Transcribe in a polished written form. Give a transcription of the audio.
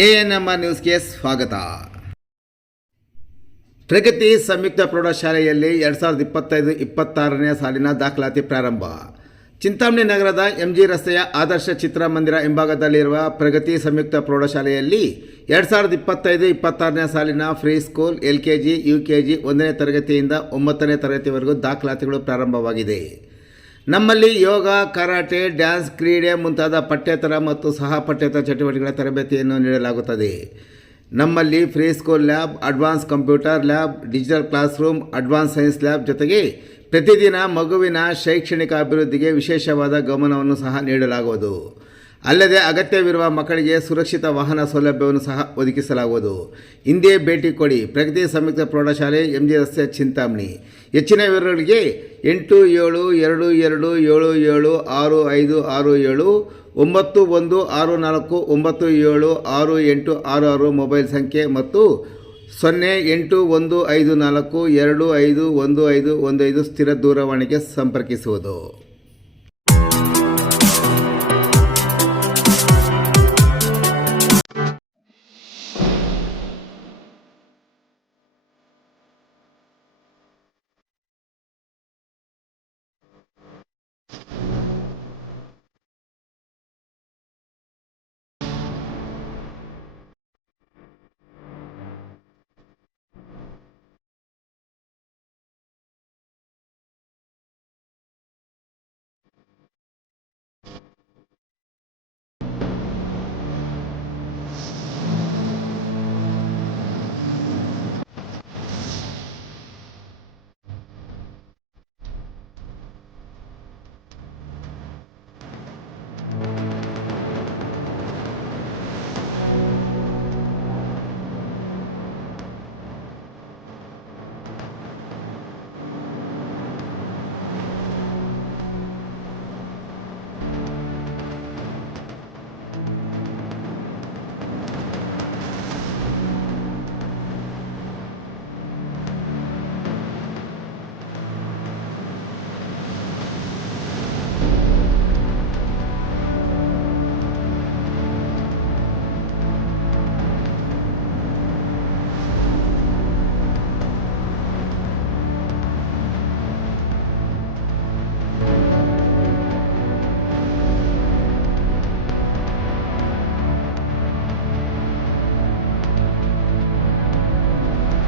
ANMR ನ್ಯೂಸ್ಗೆ ಸ್ವಾಗತ. ಪ್ರಗತಿ ಸಂಯುಕ್ತ ಪ್ರೌಢಶಾಲೆಯಲ್ಲಿ 2025-26ನೇ ಸಾಲಿನ ದಾಖಲಾತಿ ಪ್ರಾರಂಭ. ಚಿಂತಾಮಣಿ ನಗರದ MG ರಸ್ತೆಯ ಆದರ್ಶ ಚಿತ್ರಮಂದಿರ ಹಿಂಭಾಗದಲ್ಲಿರುವ ಪ್ರಗತಿ ಸಂಯುಕ್ತ ಪ್ರೌಢಶಾಲೆಯಲ್ಲಿ 2025-26ನೇ ಸಾಲಿನ ಫ್ರೀ ಸ್ಕೂಲ್ LKG, UKG 1ನೇ ತರಗತಿಯಿಂದ 9ನೇ ತರಗತಿವರೆಗೂ ದಾಖಲಾತಿಗಳು ಪ್ರಾರಂಭವಾಗಿದೆ. ನಮ್ಮಲ್ಲಿ ಯೋಗ, ಕರಾಟೆ, ಡ್ಯಾನ್ಸ್, ಕ್ರೀಡೆ ಮುಂತಾದ ಪಠ್ಯೇತರ ಮತ್ತು ಸಹ ಪಠ್ಯೇತರ ಚಟುವಟಿಕೆಗಳ ತರಬೇತಿಯನ್ನು ನೀಡಲಾಗುತ್ತದೆ. ನಮ್ಮಲ್ಲಿ free school lab, advance computer lab, digital class room, advance science lab ಜೊತೆಗೆ ಪ್ರತಿದಿನ ಮಗುವಿನ ಶೈಕ್ಷಣಿಕ ಅಭಿವೃದ್ಧಿಗೆ ವಿಶೇಷವಾದ ಗಮನವನ್ನು ಸಹ ನೀಡಲಾಗುವುದು. ಅಲ್ಲದೆ ಅಗತ್ಯವಿರುವ ಮಕ್ಕಳಿಗೆ ಸುರಕ್ಷಿತ ವಾಹನ ಸೌಲಭ್ಯವನ್ನು ಸಹ ಒದಗಿಸಲಾಗುವುದು. ಹಿಂದೆ ಭೇಟಿ ಕೊಡಿ. ಪ್ರಗತಿ ಸಂಯುಕ್ತ ಪ್ರೌಢಶಾಲೆ, MG ರಸ್ತೆ, ಚಿಂತಾಮಣಿ. ಹೆಚ್ಚಿನ ವಿವರಗಳಿಗೆ 8772776567 91649766 ಮೊಬೈಲ್ ಸಂಖ್ಯೆ ಮತ್ತು 081542511515 ಸ್ಥಿರ ದೂರವಾಣಿಗೆ ಸಂಪರ್ಕಿಸುವುದು.